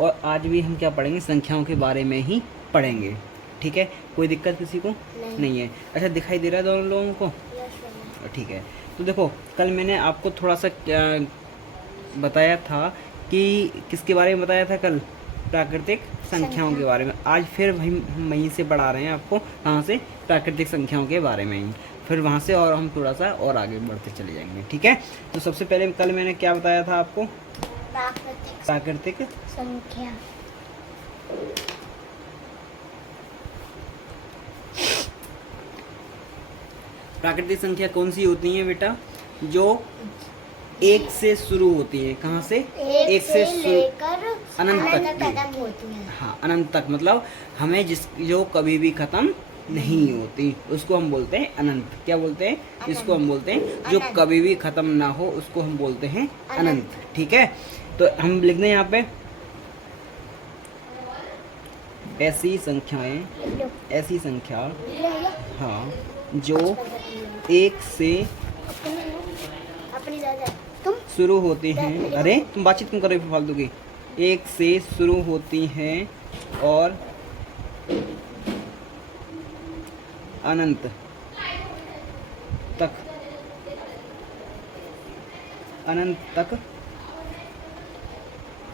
और आज भी हम क्या पढ़ेंगे, संख्याओं के बारे में ही पढ़ेंगे। ठीक है, कोई दिक्कत किसी को नहीं है। अच्छा, दिखाई दे रहा है दोनों लोगों को? ठीक है। तो देखो, कल मैंने आपको थोड़ा सा बताया था कि किसके बारे में बताया था कल, प्राकृतिक संख्याओं के बारे में। आज फिर हम वहीं से पढ़ा रहे हैं आपको, कहाँ से, प्राकृतिक संख्याओं के बारे में ही। फिर वहाँ से और हम थोड़ा सा और आगे बढ़ते चले जाएंगे। ठीक है, तो सबसे पहले कल मैंने क्या बताया था आपको, प्राकृतिक संख्या। प्राकृतिक संख्या कौन सी होती है बेटा? जो एक से शुरू होती है। कहाँ से? एक से लेकर अनंत तक खत्म होती है। हाँ, अनंत तक, मतलब हमें जो कभी भी खत्म नहीं होती उसको हम बोलते हैं अनंत। क्या बोलते हैं? जिसको हम बोलते हैं जो कभी भी खत्म ना हो उसको हम बोलते हैं अनंत। ठीक है, तो हम लिख दें यहाँ पे, ऐसी संख्या हाँ जो एक से शुरू होती हैं। अरे तुम बातचीत क्यों कर रहे हो फालतू की? एक से शुरू होती हैं और अनंत तक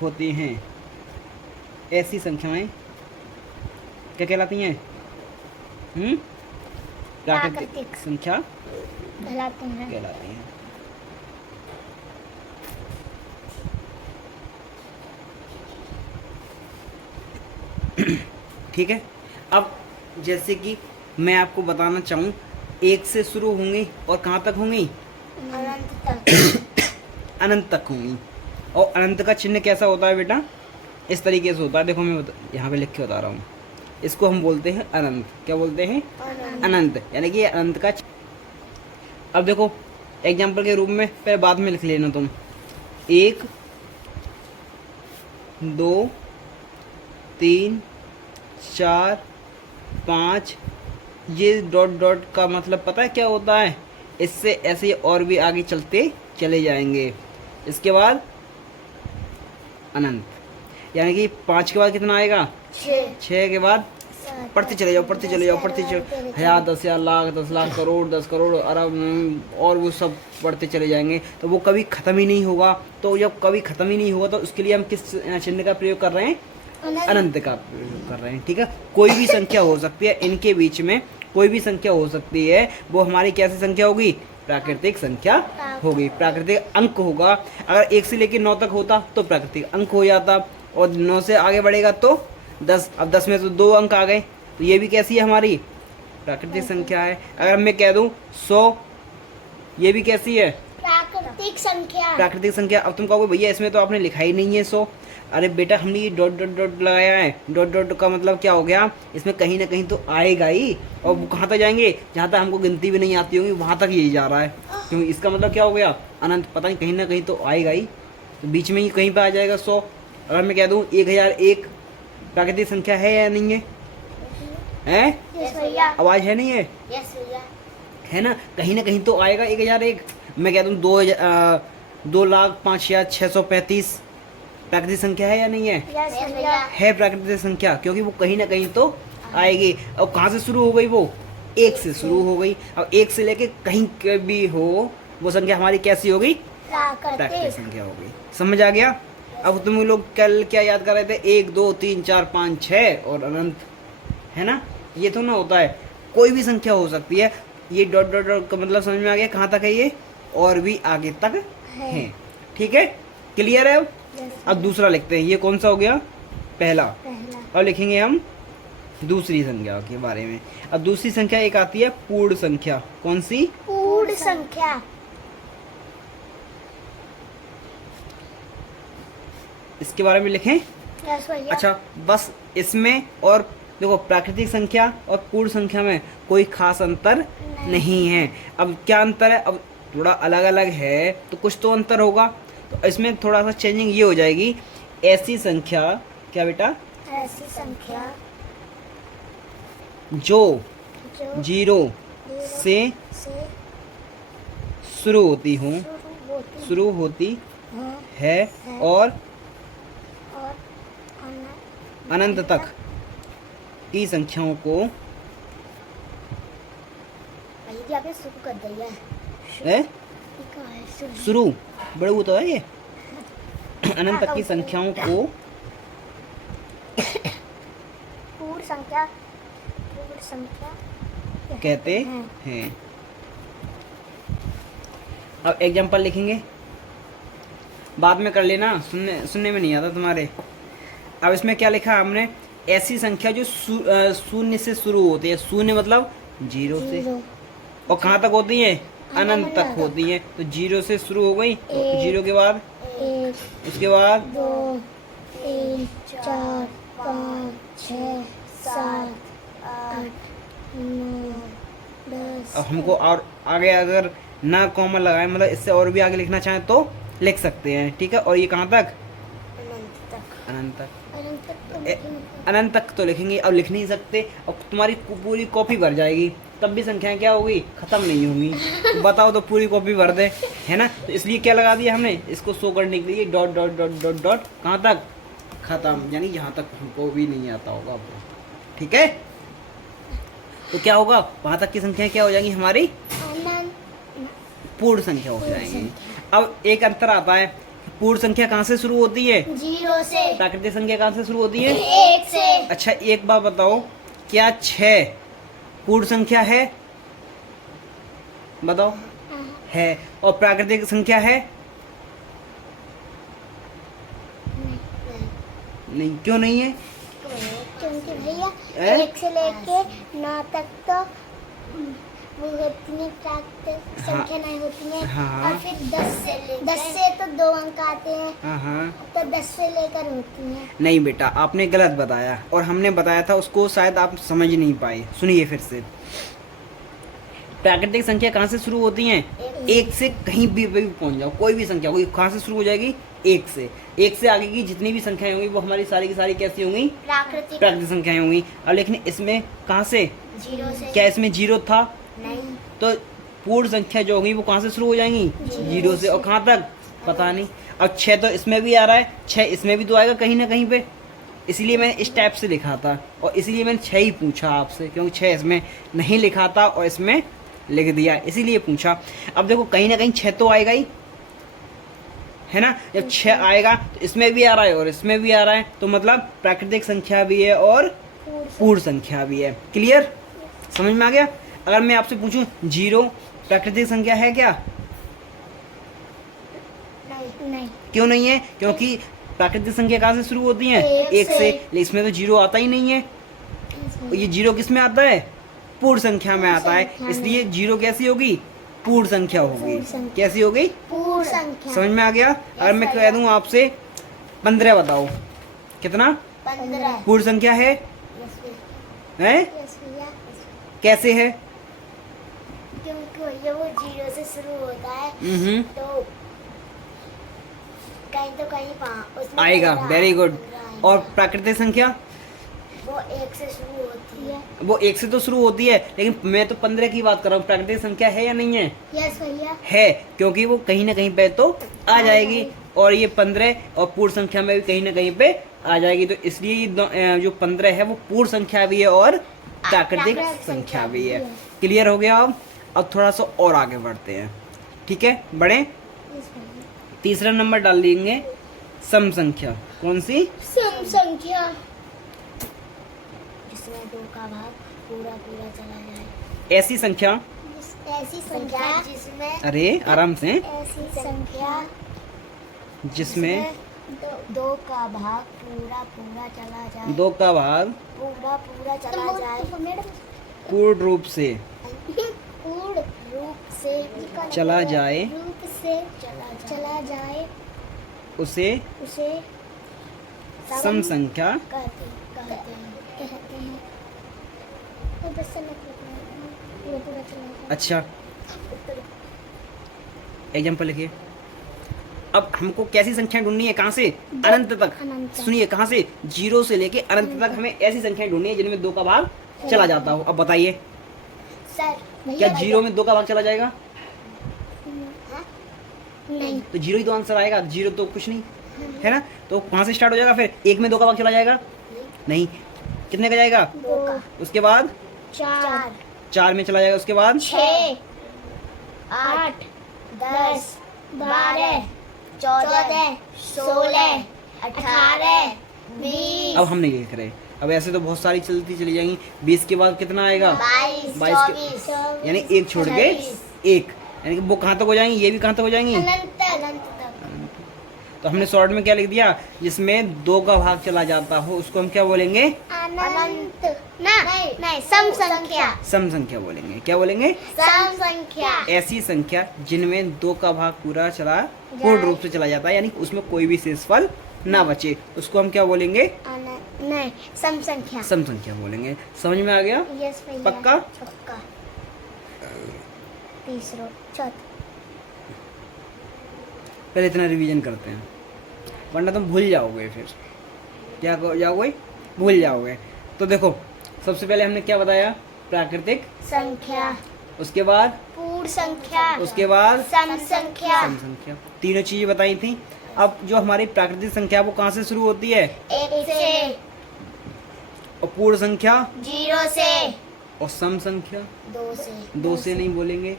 होती हैं। ऐसी संख्याएं क्या कहलाती हैं? प्राकृतिक संख्या कहलाती हैं। ठीक है, अब जैसे कि मैं आपको बताना चाहूँ, एक से शुरू होंगी और कहाँ तक होंगी? अनंत तक होंगी। और अनंत का चिन्ह कैसा होता है बेटा? इस तरीके से होता है, देखो मैं यहाँ पे लिख के बता रहा हूँ। इसको हम बोलते हैं अनंत। क्या बोलते हैं? अनंत, यानी कि अनंत का। अब देखो, एग्जाम्पल के रूप में, पहले बाद में लिख लेना तुम। 1 2 3 4 5, ये डॉट डॉट का मतलब पता है क्या होता है? इससे ऐसे और भी आगे चलते चले जाएंगे। इसके बाद अनंत, यानी कि 5 के बाद कितना आएगा? 6 के बाद पढ़ते चले जाओ, पढ़ते चले जाओ, पढ़ते चले, 1000, 10,000, लाख, 10 लाख, करोड़, 10 करोड़, अरब, और वो सब बढ़ते चले जाएंगे। तो वो कभी ख़त्म ही नहीं होगा। तो जब कभी ख़त्म ही नहीं होगा तो उसके लिए हम किस चिन्ह का प्रयोग कर रहे हैं? अनंत का प्रयोग कर रहे हैं। ठीक है, कोई भी संख्या हो सकती है, इनके बीच में कोई भी संख्या हो सकती है, वो हमारी कैसी संख्या होगी? प्राकृतिक संख्या होगी, प्राकृतिक अंक होगा। अगर 1 से लेकर 9 तक होता तो प्राकृतिक अंक हो जाता, और 9 से आगे बढ़ेगा तो 10। अब 10 में तो 2 अंक आ गए, तो ये भी कैसी है? हमारी प्राकृतिक संख्या है। अगर मैं कह दूं 100, ये भी कैसी है? प्राकृतिक संख्या। अब तुम कहोगे भैया इसमें तो आपने लिखा ही नहीं है 100। अरे बेटा, हमने ये डॉट डॉट डॉट लगाया है। डॉट डॉट का मतलब क्या हो गया? इसमें कहीं ना कहीं तो आएगा ही। और वो कहाँ तक जाएंगे? जहाँ तक हमको गिनती भी नहीं आती होगी वहाँ तक यही जा रहा है। क्योंकि इसका मतलब क्या हो गया? अनंत। पता नहीं, कहीं ना कहीं तो आएगा ही, तो बीच में ही कहीं पर आ जाएगा 100। अगर मैं कह दूँ 1001 प्राकृतिक संख्या है या नहीं है? है? आवाज है नहीं है? है ना? कहीं ना कहीं तो आएगा 1001। मैं कह दूँ 2,05,635 प्राकृतिक संख्या है या नहीं है? है प्राकृतिक संख्या, क्योंकि वो कहीं ना कहीं तो आएगी। और कहाँ से शुरू हो गई? वो 1 से शुरू हो गई। अब 1 से लेके कहीं भी हो, वो संख्या हमारी कैसी हो गई? प्राकृतिक संख्या हो गई। समझ आ गया? अब तुम लोग कल क्या याद कर रहे थे? 1 2 3 4 5 6 और अनंत, है ना? ये तो ना होता है, कोई भी संख्या हो सकती है। ये डॉट डॉट डॉट का मतलब समझ में आ गया? कहाँ तक है ये? और भी आगे तक है। ठीक है, क्लियर है? अब दूसरा लिखते हैं। ये कौन सा हो गया? पहला। अब लिखेंगे हम दूसरी संख्या के बारे में। अब दूसरी संख्या एक आती है पूर्ण संख्या। कौन सी? पूर्ण संख्या। इसके बारे में लिखें। अच्छा, बस इसमें और देखो, प्राकृतिक संख्या और पूर्ण संख्या में कोई खास अंतर नहीं है। अब क्या अंतर है? अब थोड़ा अलग अलग है तो कुछ तो अंतर होगा। तो इसमें थोड़ा सा चेंजिंग ये हो जाएगी। ऐसी संख्या, क्या बेटा? ऐसी संख्या जो 0 से शुरू होती है और अनंत तक की संख्याओं को भाई आपने शुरू कर दिया है। है ठीक है, शुरू। शुरू बड़े वो तो है ये अनंत तक की संख्याओं को पूर्ण संख्या कहते हैं। अब एग्जाम्पल लिखेंगे, बाद में कर लेना, सुनने में नहीं आता तुम्हारे। अब इसमें क्या लिखा हमने, ऐसी संख्या जो शून्य से शुरू होती है। शून्य मतलब जीरो से, और कहाँ तक होती है, अनंत तक होती है। तो जीरो से शुरू हो गई, जीरो के बाद एक, उसके बाद 2, 3, 4, 5, 6, 7, 8, 9, 10। अब हमको और आगे अगर ना कॉमा लगाए, मतलब इससे और भी आगे लिखना चाहें तो लिख सकते हैं, ठीक है। और ये कहाँ तक, अनंत तक। अनंत तक। अनंत तक तो ए- अनंत तक तो लिखेंगे, अब लिख नहीं सकते, अब तुम्हारी पूरी कॉपी भर जाएगी, तब भी संख्याएं क्या होगी, खत्म नहीं होंगी। तो बताओ तो पूरी कॉपी भर दे, है ना। तो इसलिए क्या लगा दिया हमने, इसको शो करने के लिए dot dot dot dot dot, कहाँ तक, खत्म, यानी यहाँ तक हमको भी नहीं आता होगा, ठीक है। तो क्या होगा, वहाँ तक की संख्याएं क्या हो जाएंगी, हमारी अनंत पूर्ण संख्या हो जाएंगी। अब एक अंतर आता है, पूर्ण संख्या कहाँ से शुरू होती है, 0 से, प्राकृतिक संख्या कहाँ से शुरू होती है, 1 से। अच्छा एक बात बताओ, क्या 6 पूर्ण संख्या है, बताओ, है, और प्राकृतिक संख्या है, नहीं, क्यों नहीं है, क्योंकि भैया हैं? 1 से लेके 9 तक तो वो होती है, प्राकृतिक संख्या नहीं होती है। हाँ। और फिर 10 से तो 2 अंक आते हैं, हाँ हाँ, तो 10 से लेकर होती है। नहीं बेटा, आपने गलत बताया, और हमने बताया था उसको शायद आप समझ नहीं पाए। सुनिए फिर से, प्राकृतिक संख्या कहाँ से शुरू होती हैं, एक से कहीं भी पहुंच जाओ, कोई भी संख्या होगी कहाँ से शुरू हो जाएगी, एक से। एक से आगे की जितनी भी संख्याएं होंगी वो हमारी सारी की सारी कैसी होंगी, प्राकृतिक प्राकृतिक संख्याएं होंगी। अब लेकिन इसमें कहाँ से, 0 से। क्या इसमें जीरो था, नहीं, तो पूर्ण संख्या जो होगी वो कहाँ से शुरू हो जाएंगी, जीरो से, और कहाँ तक पता नहीं। अब 6 तो इसमें भी आ रहा है, 6 इसमें भी तो आएगा कहीं ना कहीं पे, इसलिए मैंने इस टाइप से लिखा था, और इसीलिए मैंने 6 ही पूछा आपसे, क्योंकि 6 इसमें नहीं लिखा था और इसमें लिख दिया, इसीलिए पूछा। अब देखो कहीं ना कहीं 6 तो आएगा ही, है ना। जब 6 आएगा तो इसमें भी आ रहा है और इसमें भी आ रहा है, तो मतलब प्राकृतिक संख्या भी है और पूर्ण संख्या भी है। क्लियर, समझ में आ गया। अगर मैं आपसे पूछूं 0 प्राकृतिक संख्या है क्या, नहीं, क्यों नहीं है, क्योंकि प्राकृतिक संख्या कहाँ से शुरू होती है, एक एक से, से। लेकिन इसमें तो 0 आता ही नहीं है। ये 0 किस में आता है, पूर्ण संख्या में आता है, संख्या में। इसलिए 0 कैसी होगी, पूर्ण संख्या होगी। पूर्ण संख्या। कैसी होगी, पूर्ण संख्या। समझ में आ गया। अगर मैं कह दूं आपसे 15 बताओ, कितना 15। पूर्ण संख्या है, है? यस भैया, कैसे है, क्योंकि भैया वो 0 से शुरू होता है, तो कहीं उसमें आएगा, 15 वेरी गुड। 15 आएगा। और प्राकृतिक संख्या वो 1 से शुरू होती है। वो 1 से तो शुरू होती है, लेकिन मैं तो 15 की बात कर रहा हूँ। प्राकृतिक संख्या है या नहीं है, यस भैया, है, क्योंकि वो कहीं ना कहीं पे तो आ जाएगी, और ये 15 और पूर्ण संख्या में भी कहीं ना कहीं पे आ जाएगी। तो इसलिए ये जो 15 है वो पूर्ण संख्या भी है और प्राकृतिक संख्या भी है। क्लियर हो गया। अब थोड़ा सा और आगे बढ़ते हैं, ठीक है, बढ़े। यस भैया। तीसरा नंबर डाल देंगे सम संख्या। कौन सी, सम संख्या, जिसमें 2 का भाग पूरा पूरा चला जाए। ऐसी संख्या, ऐसी संख्या जिसमें, अरे आराम से, ऐसी संख्या जिसमें 2 का भाग पूरा पूरा चला जाए। 2 का भाग पूरा पूरा चला जाए। पूर्ण रूप से पूर्ण रूप से चला जाए, रूप से चला जाए, उसे उसे सम संख्या कहते हैं। और बस से पूरा पूरा चला जाए। अच्छा, एग्जाम्पल लिखिए। अब हमको कैसी संख्या ढूंढनी है, कहाँ से, अनंत तक। अनंत तक। सुनिए, कहाँ से, 0 से लेके अनंत तक हमें ऐसी संख्याएं ढूंढनी है जिनमें 2 का भाग चला जाता हो। अब बताइए, सर क्या 0 में 2 का भाग चला जाएगा, नहीं, तो 0 ही तो आंसर आएगा, 0 तो कुछ नहीं। है ना। तो कहाँ से स्टार्ट हो जाएगा फिर, एक में 2 का भाग चला जाएगा, नहीं, कितने का जाएगा, 2 का, उसके बाद 4, 4 में चला जाएगा, उसके बाद 6, 8, 10, 12, 14, 16, 18, 20, अब हम नहीं लिख रहे, अब ऐसे तो बहुत सारी चलती चली जाएंगी। 20 के बाद कितना आएगा, 22, 22 24, यानी एक छोड़ के एक, यानी कि वो कहाँ तक हो जाएंगी, ये भी कहाँ तक हो जाएंगी। अनंत तक। तो हमने शॉर्ट में क्या लिख दिया, जिसमें 2 का भाग चला जाता हो उसको हम क्या बोलेंगे, अनंत ना, नहीं, सम संख्या, सम संख्या बोलेंगे। क्या बोलेंगे, सम संख्या। ऐसी संख्या जिनमें 2 का भाग पूरा पूर्ण रूप से चला जाता है, यानी उसमें कोई भी शेषफल ना बचे, उसको हम क्या बोलेंगे, नहीं, सम संख्या। सम संख्या बोलेंगे। समझ में आ गया, यस भैया, पक्का। पक्का। तीसरा, चौथा, पहले इतना रिवीजन करते हैं, वरना तुम भूल जाओगे, फिर क्या जाओगे, भूल जाओगे। तो देखो, सबसे पहले हमने क्या बताया, प्राकृतिक संख्या, उसके बाद पूर्ण संख्या, उसके बाद सम संख्या, सम संख्या, तीनों चीजें बताई थी। अब जो हमारी प्राकृतिक संख्या वो कहाँ से शुरू होती है, 1 से, और पूर्ण संख्या 0 से, और सम संख्या 2 से, 2 से नहीं बोलेंगे,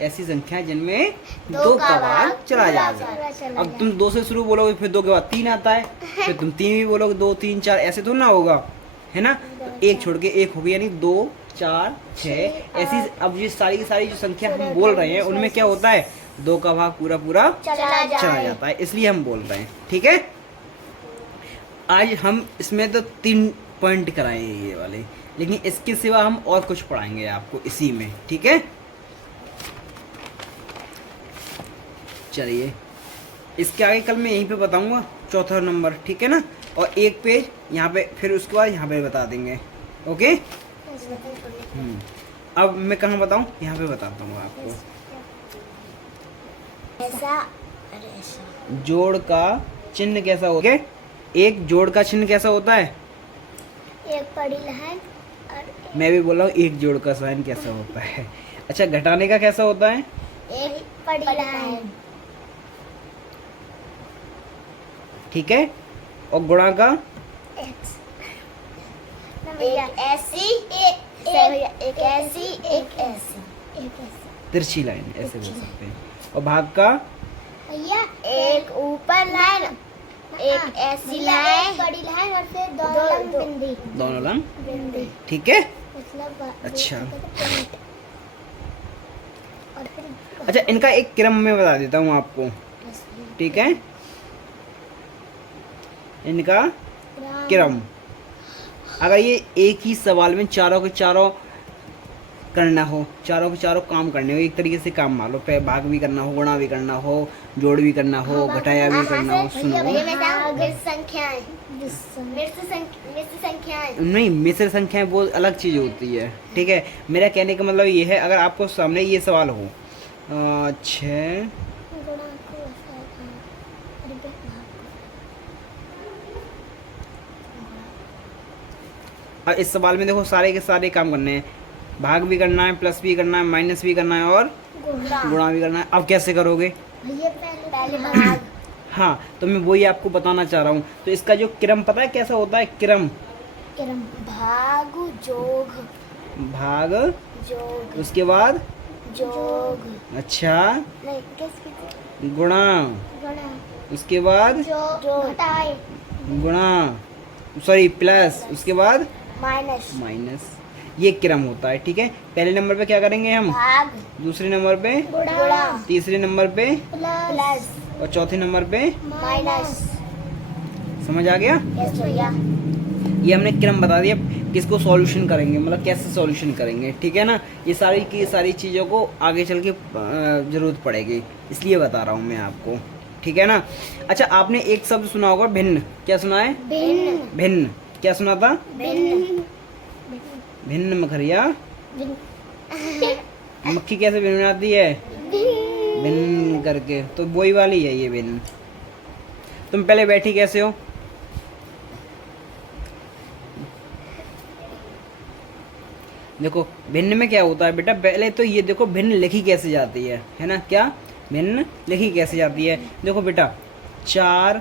ऐसी संख्या जिनमें 2 2 का का भाग भाग चला पूरा जाएगा। चला अब तुम 2 से शुरू बोलोगे, फिर 2 के बाद 3 आता है, फिर तुम 3 भी बोलोगे, 2 3 4, ऐसे तो ना होगा, है ना। तो एक छोड़ के एक होगी, यानी 2 4 6 ऐसी। अब ये सारी की सारी जो संख्या हम बोल रहे हैं उनमें क्या होता है, 2 का भाग पूरा चला चला जाता है, इसलिए हम बोल रहे हैं, ठीक है। आज हम इसमें तो 3 पॉइंट कराएंगे ये वाले, लेकिन इसके सिवा हम और कुछ पढ़ाएंगे आपको इसी में, ठीक है। चलिए, इसके आगे कल मैं यहीं पे बताऊंगा, चौथा नंबर, ठीक है ना। और एक पेज यहाँ पे, फिर उसके बाद यहाँ पे बता देंगे, ओके। अब मैं कहाँ बताऊँ, यहाँ पे बताता हूँ आपको। ऐसा, अरे ऐसा, जोड़ का चिन्ह कैसा होता है, एक जोड़ का चिन्ह कैसा होता है, एक बड़ी लाइन और मैं भी बोल रहा हूँ एक जोड़ का साइन कैसा होता है। अच्छा, घटाने का कैसा होता है, एक बड़ी लाइन, ठीक है। और गुणा का, एक ऐसी, एक ऐसी, एक ऐसी, एक ऐसी, तिरछी लाइन ऐसे बोल सकते हैं। और भाग का, भैया एक ऊपर लाइन, एक ऐसी लाइन, बड़ी लाइन और फिर दोनों लंब, बिंदी, ठीक है। मतलब अच्छा। और फिर अच्छा, इनका एक क्रम में बता देता हूँ आपको, ठीक है। इनका क्रम, अगर ये एक ही सवाल में चारों के चारों करना हो, चारों के चारों काम करने हो, एक तरीके से काम मान लो, भाग भी करना हो, गुणा भी करना हो, जोड़ भी करना हो, घटाया भी करना हो, सुनो संख्याएं, नहीं, मिश्र संख्याएं वो अलग चीज़ होती है, ठीक है। मेरा कहने का मतलब ये है, अगर आपको सामने ये सवाल हो 6 और इस सवाल में देखो सारे के सारे काम करने हैं, भाग भी करना है, प्लस भी करना है, माइनस भी करना है और गुणा भी करना है। अब कैसे करोगे, पहले भाग, हाँ, तो मैं वही आपको बताना चाह रहा हूँ। तो इसका जो क्रम पता है कैसा होता है, क्रम, भाग जोग, भाग, जोग, उसके बाद जोग, अच्छा, नहीं किस गुणा, गुणा, उसके बाद जो घटाए, गुणा, सॉरी प्लस, उसके बाद माइनस, माइनस, ये क्रम होता है, ठीक है। पहले नंबर पे क्या करेंगे हम, भाग, दूसरे नंबर पे गुणा, तीसरे नंबर पे प्लस, और चौथे नंबर पे माइनस। समझ आ गया। यस भैया, ये हमने क्रम बता दिया, किसको सॉल्यूशन करेंगे, मतलब कैसे सॉल्यूशन करेंगे, ठीक है ना। ये सारी की सारी चीज़ों को आगे चल के ज़रूरत पड़ेगी, इसलिए बता रहा हूँ मैं आपको, ठीक है ना। अच्छा, आपने एक शब्द सुना होगा, भिन्न, क्या सुना है, भिन्न, भिन्न, क्या सुना था, भिन्न, भिन्न मखरिया, मक्खी कैसे भिन्न बनाती है, भिन्न करके, तो वही वाली है ये भिन्न। तुम पहले बैठी कैसे हो, देखो भिन्न में क्या होता है बेटा, पहले तो ये देखो भिन्न लिखी कैसे जाती है ना, क्या भिन्न लिखी कैसे जाती है, देखो बेटा 4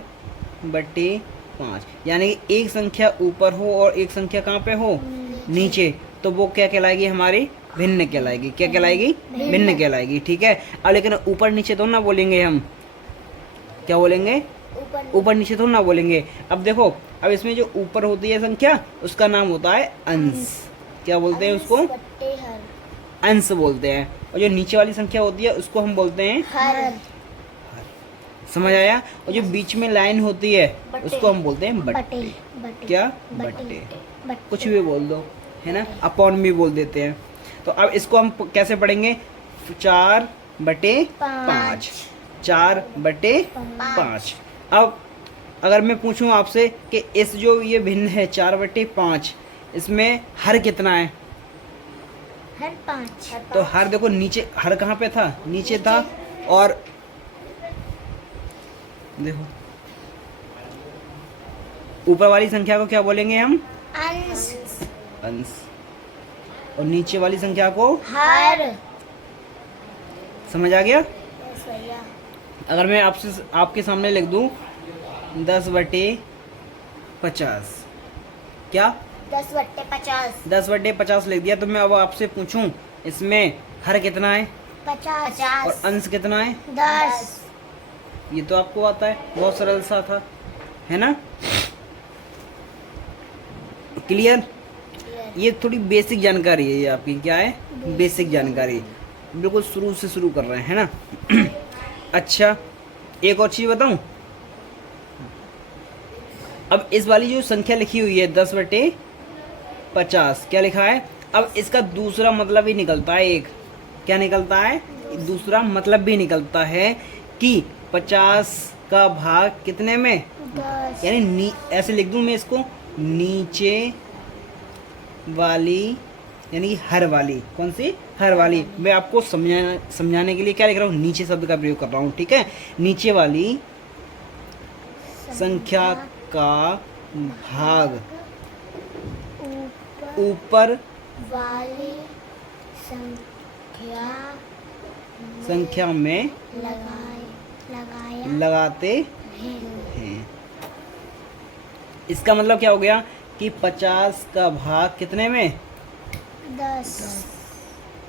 बटे 5, यानी कि एक संख्या ऊपर हो और एक संख्या कहाँ पे हो, नीचे, तो वो क्या कहलाएगी हमारी, भिन्न कहलाएगी। क्या कहलाएगी, भिन्न कहलाएगी। ठीक है, अब लेकिन ऊपर नीचे तो ना बोलेंगे हम, क्या बोलेंगे, ऊपर नीचे तो ना बोलेंगे। अब देखो, अब इसमें जो ऊपर होती है संख्या उसका नाम होता है अंश। क्या बोलते हैं उसको, अंश बोलते हैं। और जो नीचे वाली संख्या होती है उसको हम बोलते हैं हर। समझ आया। और जो बीच में लाइन होती है उसको हम बोलते हैं बट्टे। बटे क्या, बट्टे, कुछ भी बोल दो, है ना, अपॉन भी बोल देते हैं। तो अब इसको हम कैसे पढ़ेंगे, 4/5, 4/5। अब अगर मैं पूछूं आपसे कि इस जो ये भिन्न है 4/5, इसमें हर कितना है, हर 5। तो हर देखो नीचे, हर कहाँ पे था, नीचे था। और देखो ऊपर वाली संख्या को क्या बोलेंगे हम, अंश। अंश, और नीचे वाली संख्या को हर। समझ आ गया। यस भैया। अगर मैं आपसे आपके सामने लिख दूं 10/50, क्या 10/50। 10/50 लिख दिया, तो मैं अब आपसे पूछूं इसमें हर कितना है 50 और अंश कितना है, 10। ये तो आपको आता है, बहुत सरल सा था, है ना। क्लियर। ये थोड़ी बेसिक जानकारी है, ये आपकी क्या है, बेसिक जानकारी, बिल्कुल शुरू से शुरू कर रहे हैं, है ना। अच्छा, एक और चीज बताऊं, अब इस वाली जो संख्या लिखी हुई है 10/50, क्या लिखा है, अब इसका दूसरा मतलब भी निकलता है एक, क्या निकलता है, दूसरा मतलब भी निकलता है कि 50 का भाग कितने में, 10। यानी ऐसे लिख दूं मैं इसको, नीचे वाली, यानी हर वाली, कौन सी, हर वाली। मैं आपको समझाने के लिए क्या लिख रहा हूँ, नीचे शब्द का प्रयोग कर रहा हूँ। ठीक है, नीचे वाली संख्या का भाग ऊपर वाली संख्या में लगाया लगाते है। हैं। इसका मतलब क्या हो गया कि 50 का भाग कितने में, 10।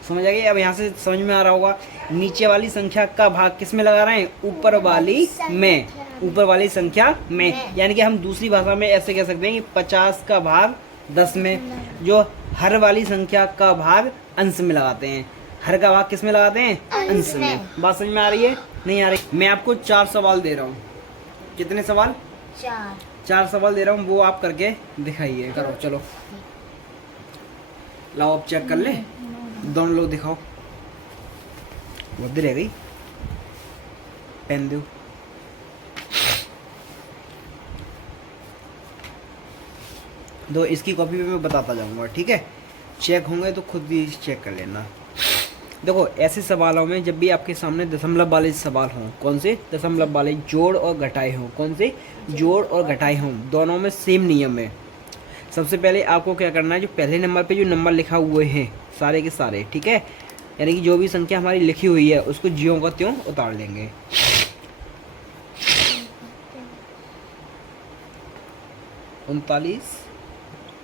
समझ आ गई। अब यहाँ से समझ में आ रहा होगा, नीचे वाली संख्या का भाग किस में लगा रहे हैं, ऊपर वाली में, ऊपर वाली संख्या में। यानी कि हम दूसरी भाषा में ऐसे कह सकते हैं कि 50 का भाग 10 में, जो हर वाली संख्या का भाग अंश में लगाते हैं। हर का भाग किस में लगाते हैं, अंश में। बात समझ में आ रही है, नहीं आ रही। मैं आपको 4 सवाल दे रहा हूँ, कितने सवाल, 4 सवाल दे रहा हूँ, वो आप करके दिखाइए, करो, चलो लाओ, आप चेक कर ले, दोनों लोग दिखाओ, बुद्धि रह गई, पेन दो। दो, इसकी कॉपी पे मैं बताता जाऊंगा, ठीक है, चेक होंगे तो खुद ही चेक कर लेना। देखो, ऐसे सवालों में जब भी आपके सामने दशमलव वाले सवाल हों, कौन से, दशमलव वाले, जोड़ और घटाए हों, कौन से, जोड़ और घटाए हों, दोनों में सेम नियम है। सबसे पहले आपको क्या करना है, जो पहले नंबर पे जो नंबर लिखा हुए हैं सारे के सारे, ठीक है, यानी कि जो भी संख्या हमारी लिखी हुई है उसको ज्यों का त्यों उतार लेंगे। 39,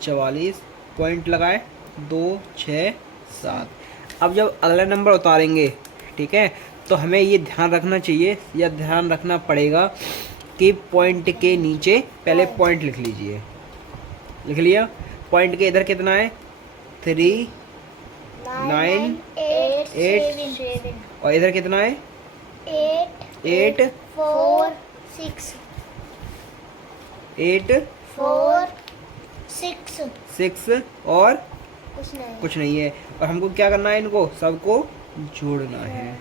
44, पॉइंट लगाए, 2, 6, 7। अब जब अगला नंबर उतारेंगे, ठीक है, तो हमें ये ध्यान रखना चाहिए या ध्यान रखना पड़ेगा कि पॉइंट के नीचे पहले पॉइंट लिख लीजिए। लिख लिया, पॉइंट के इधर कितना है, 3, 9, 8, और इधर कितना है, 8, 4, 6, 8, 4, 6, 6, और कुछ नहीं। कुछ नहीं है। और हमको क्या करना है, इनको सबको जोड़ना है।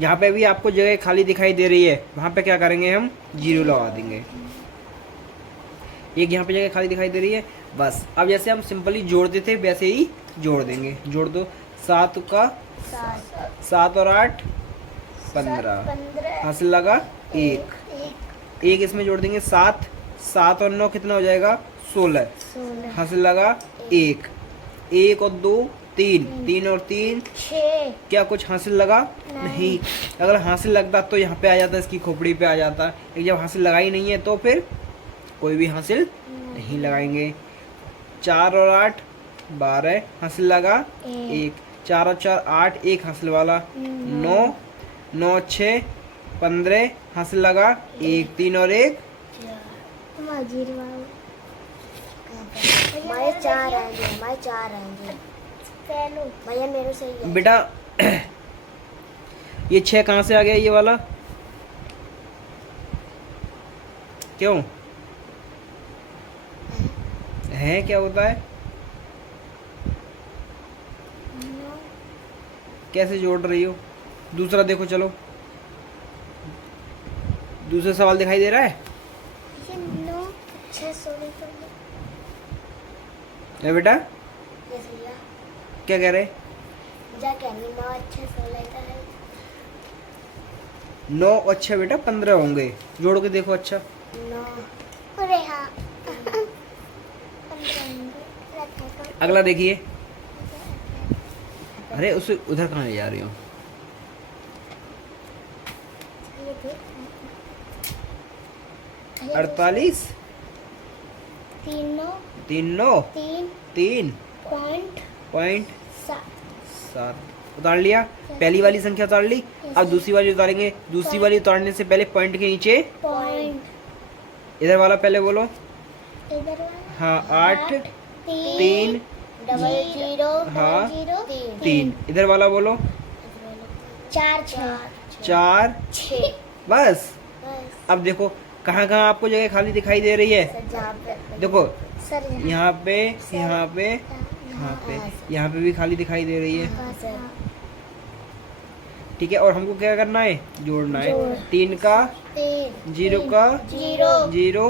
जहाँ पे भी आपको जगह खाली दिखाई दे रही है वहाँ पे क्या करेंगे, हम 0 लगा देंगे। एक यहाँ पे जगह खाली दिखाई दे रही है, बस। अब जैसे हम सिंपली जोड़ते थे वैसे ही जोड़ देंगे। जोड़ दो, 7 का 7 और 8 15, हासिल लगा 1, 1 इसमें जोड़ देंगे, 7, 7 और 9 कितना हो जाएगा, 16, हासिल लगा 1, 1 और 2 तीन, तीन और तीन 6। क्या कुछ हासिल लगा? नहीं। अगर हासिल लगता तो यहाँ पे आ जाता, इसकी खोपड़ी पे आ जाता। लेकिन जब हासिल लगा ही नहीं है तो फिर कोई भी हासिल नहीं लगाएंगे। 4 और 8 12 हासिल लगा 1। 4 और 4 8 1 हासिल वाला 9। 9 6 15 हासिल लगा 1। 3 और 1 हमारे 4 आएंगे, हमारे 4 आएंगे। भैया मेरे सही है। बेटा ये 6 कहाँ से आ गया ये वाला? क्यों है, क्या होता है? कैसे जोड़ रही हो? दूसरा देखो, चलो दूसरा सवाल दिखाई दे रहा है? ये 9 6 16 है बेटा, ये भैया क्या कह रहे? जा क्या 9 6 16 का है। 9 अच्छा बेटा 15 होंगे, जोड़ के देखो। अच्छा 9 अरे हाँ अगला देखिए। अरे उसे उधर कहाँ ले जा रही हो? ये देख 48 3 9 3 9 3 3 पॉइंट पॉइंट 7। 7 उतार लिया। पहली वाली संख्या उतार ली, अब दूसरी वाली उतारेंगे। दूसरी वाली उतारने से पहले पॉइंट के नीचे पॉइंट इधर वाला पहले बोलो। इधर वाला हाँ 8 3 डबल 0 हाँ 0 3 इधर वाला बोलो। 4 4 6 बस। अब देखो कहाँ कहाँ आपको जगह खाली दिखाई दे रही है? देखो सर यहाँ पे, यहाँ पे, यहाँ पे, यहाँ पे भी खाली दिखाई दे रही है। ठीक है, और हमको क्या करना है? जोड़ना है। 3 का 0 का 0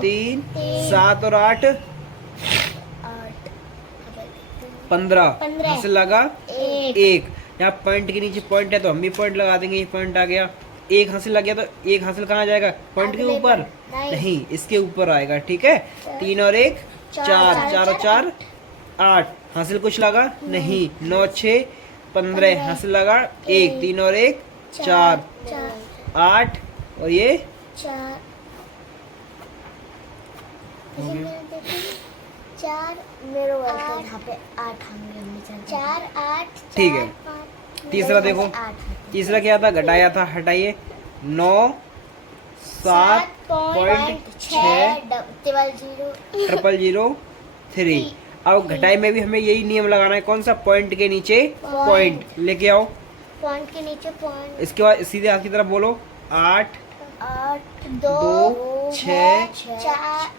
3 7 और 8 15 हासिल लगा 1। यहाँ पॉइंट के नीचे पॉइंट है तो हम भी पॉइंट लगा देंगे। ये पॉइंट आ गया। 1 हासिल लग गया तो 1 हासिल कहाँ जाएगा? पॉइंट के ऊपर नहीं, इसके ऊपर आएगा। ठीक है, 3 और 1 4 4 और 4 8 हासिल कुछ लगा नहीं। 9 6 15 हासिल लगा 1। 3 और 1 4 8 और ये 4 मेरे यहाँ पे 8 होंगे। 4 8 ठीक है। तीसरा देखो, तीसरा क्या था? घटाया था, हटाइए। 9 7.6 000 अब घटाई में भी हमें यही नियम लगाना है। कौन सा? पॉइंट के नीचे पॉइंट लेके आओ। पॉइंट के नीचे पॉइंट। इसके बाद सीधे हाथ की तरफ बोलो। 8 2 6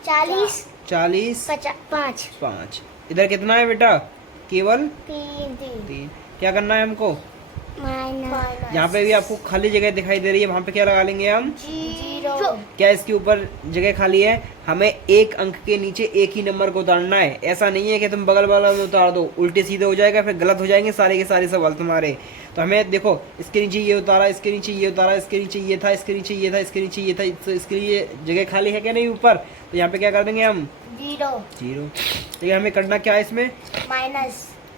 40 40 5 5 इधर कितना है बेटा? केवल 3 क्या करना है हमको? माइनस। यहाँ पे भी आपको खाली जगह दिखाई दे रही है, वहाँ पे क्या लगा लेंगे हम? 0। क्या इसके ऊपर जगह खाली है? हमें एक अंक के नीचे एक ही नंबर को उतारना है। ऐसा नहीं है कि तुम बगल बगल में उतार दो, उल्टे सीधे हो जाएगा, फिर गलत हो जाएंगे सारे के सारे सवाल तुम्हारे। तो हमें देखो, इसके नीचे ये उतारा, इसके नीचे ये उतारा, इसके नीचे ये था, इसके नीचे ये था, इसके नीचे ये था, तो इसके लिए जगह खाली है क्या? नहीं ऊपर। तो यहाँ पे क्या कर देंगे हम? 0। लेकिन हमें करना क्या है इसमें?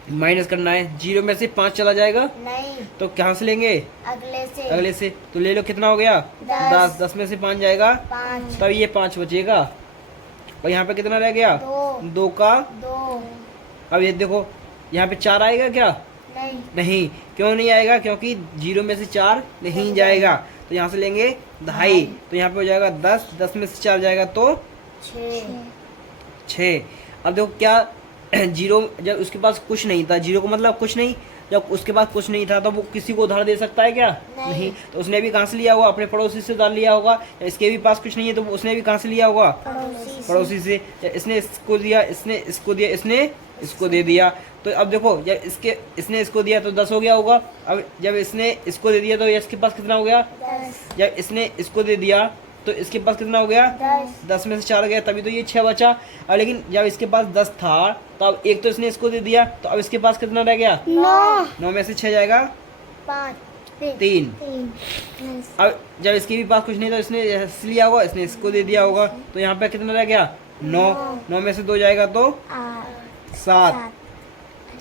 माइनस करना है। 0 में से 5 चला जाएगा नहीं, तो कहाँ से लेंगे? अगले से। तो ले लो, कितना हो गया? 10। 10 में से 5 जाएगा 5 तब ये 5 बचेगा। और यहाँ पे कितना रह गया? 2 का 2 अब ये देखो, यहाँ पे 4 आएगा क्या? नहीं। क्यों नहीं आएगा? क्योंकि 0 में से 4 नहीं जाएगा। तो यहाँ से लेंगे 2.5, तो यहाँ पे हो जाएगा 10। 10 में से 4 जाएगा तो 6। अब देखो क्या, 0 जब उसके पास कुछ नहीं था, 0 को मतलब कुछ नहीं, जब उसके पास कुछ नहीं था तो वो किसी को उधार दे सकता है क्या? नहीं। तो उसने भी कहाँ से लिया होगा? अपने पड़ोसी से उधार लिया होगा। इसके भी पास कुछ नहीं है तो उसने भी कहाँ से लिया होगा? पड़ोसी से। इसने इसको दिया, इसने इसको दिया, इसने इसको दे दिया। तो अब देखो, जब इसने इसको दिया तो 10 हो गया होगा। अब जब इसने इसको दे दिया तो इसके पास कितना हो गया? 10। जब इसने इसको दे दिया तो इसके पास कितना हो गया? 10 में से 4 गया, तभी तो ये 6 बचा। और लेकिन जब इसके पास 10 था तो अब एक तो इसने इसको दे दिया, तो अब इसके पास कितना रह गया? 9 में से 6 जाएगा 3। अब जब इसके भी पास कुछ नहीं था, इसने लिया होगा, इसने इसको दे दिया होगा, तो यहाँ पे कितना रह गया? 9 में से 2 जाएगा तो 7।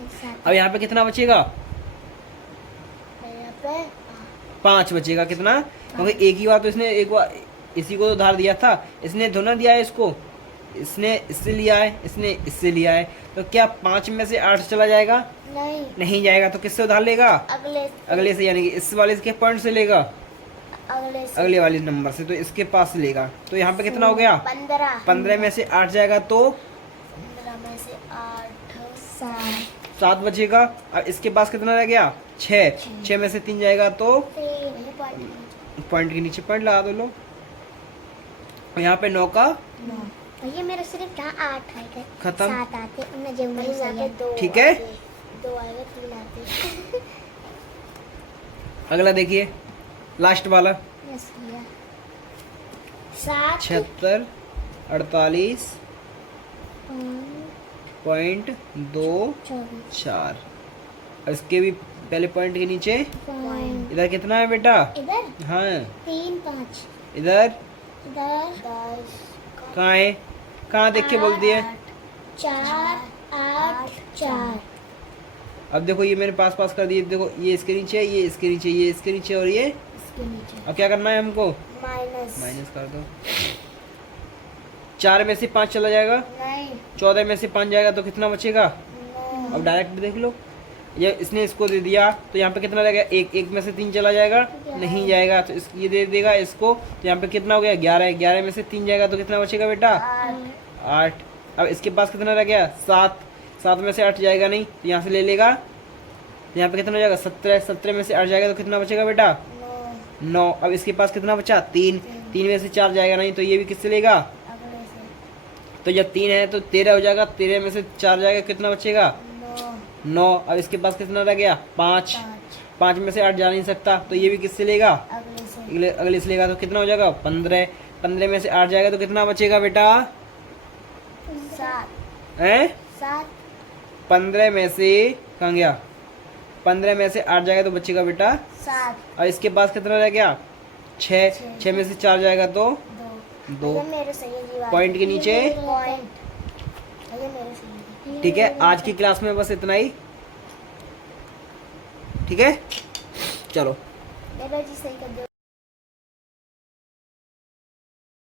सात अब यहाँ पे कितना बचेगा? यहाँ पे 5 बचेगा। कितना? क्योंकि एक ही बार तो इसने एक बार इसी को तो उधार दिया था, इसने दोनों दिया है इसको, इसने इससे लिया है, इसने इससे लिया है, तो क्या 5 में से 8 चला जाएगा? नहीं, नहीं जाएगा। तो किससे उधार लेगा? अगले अगले से, यानी कि इस वाले के पॉइंट से लेगा, अगले से अगले वाले नंबर से, तो इसके पास लेगा। तो यहाँ पे कितना हो गया? 15 15 में से 8 जाएगा तो 15 में से 8 7 7 बचेगा। अब इसके पास कितना रह गया? 6। 6 में से 3 जाएगा तो 3 पॉइंट के नीचे पॉइंट लगा दो लो। और यहाँ पे 9 का 9। ये मेरा सिर्फ कहाँ 8 आएगा, खत्म। 7 आते उन्हें जब नहीं सही है। ठीक है, 2 आएगा 3 आते। अगला देखिए, लास्ट वाला। यस भैया 7 76 48 पॉइंट 2 24 4। इसके भी पहले पॉइंट के नीचे पॉइंट इधर कितना है बेटा? इधर हाँ 3 5 इधर इधर 10 कहाँ है? कहाँ देख के बोल दिए? 4 8 4 अब देखो ये मेरे पास पास कर दिए, देखो ये इसके नीचे, ये इसके नीचे, ये इसके नीचे, और ये इसके नीचे अब क्या करना है हमको? माइनस माइनस कर दो। 4 में से 5 चला जाएगा, नहीं 14 में से 5 जाएगा तो कितना बचेगा? नहीं अब डायरेक्ट देख लो, ये इसने इसको दे दिया तो यहाँ पे कितना रहेगा? 1 में से 3 चला जाएगा, नहीं जाएगा, तो ये दे देगा इसको, तो यहाँ पे कितना हो गया? 11। 11 में से 3 जाएगा तो कितना बचेगा बेटा? 8। अब इसके पास कितना रह गया? 7। 7 में से 8 जाएगा नहीं, तो यहाँ से ले लेगा, तो यहाँ पे कितना हो जाएगा? 17। 17 में से 8 जाएगा तो कितना बचेगा बेटा? 9। अब इसके पास कितना बचा? 3। 3 में से 4 जाएगा नहीं, तो ये भी किससे लेगा? अगले से तो जब 3 है तो 13 हो जाएगा, 13 में से 4 जाएगा, कितना बचेगा? 9। अब इसके पास कितना रह गया? 5। 5 में से 8 जा नहीं सकता, तो ये भी किससे लेगा? अगले से अगले से लेगा, तो कितना हो जाएगा? 15। 15 में से 8 जाएगा तो कितना बचेगा बेटा? 7 हैं? 7 15 में से कहाँ गया? 15 में से 8 जाएगा तो बचेगा बेटा 7 और इसके पास कितना रह गया? 6। 6 में से 4 जाएगा तो 2 2। मेरे सही है जी बात। पॉइंट के नीचे पॉइंट ये मेरे सही है। ठीक है, आज की क्लास में बस इतना ही। ठीक है, चलो। मेरा जी सही कर दो।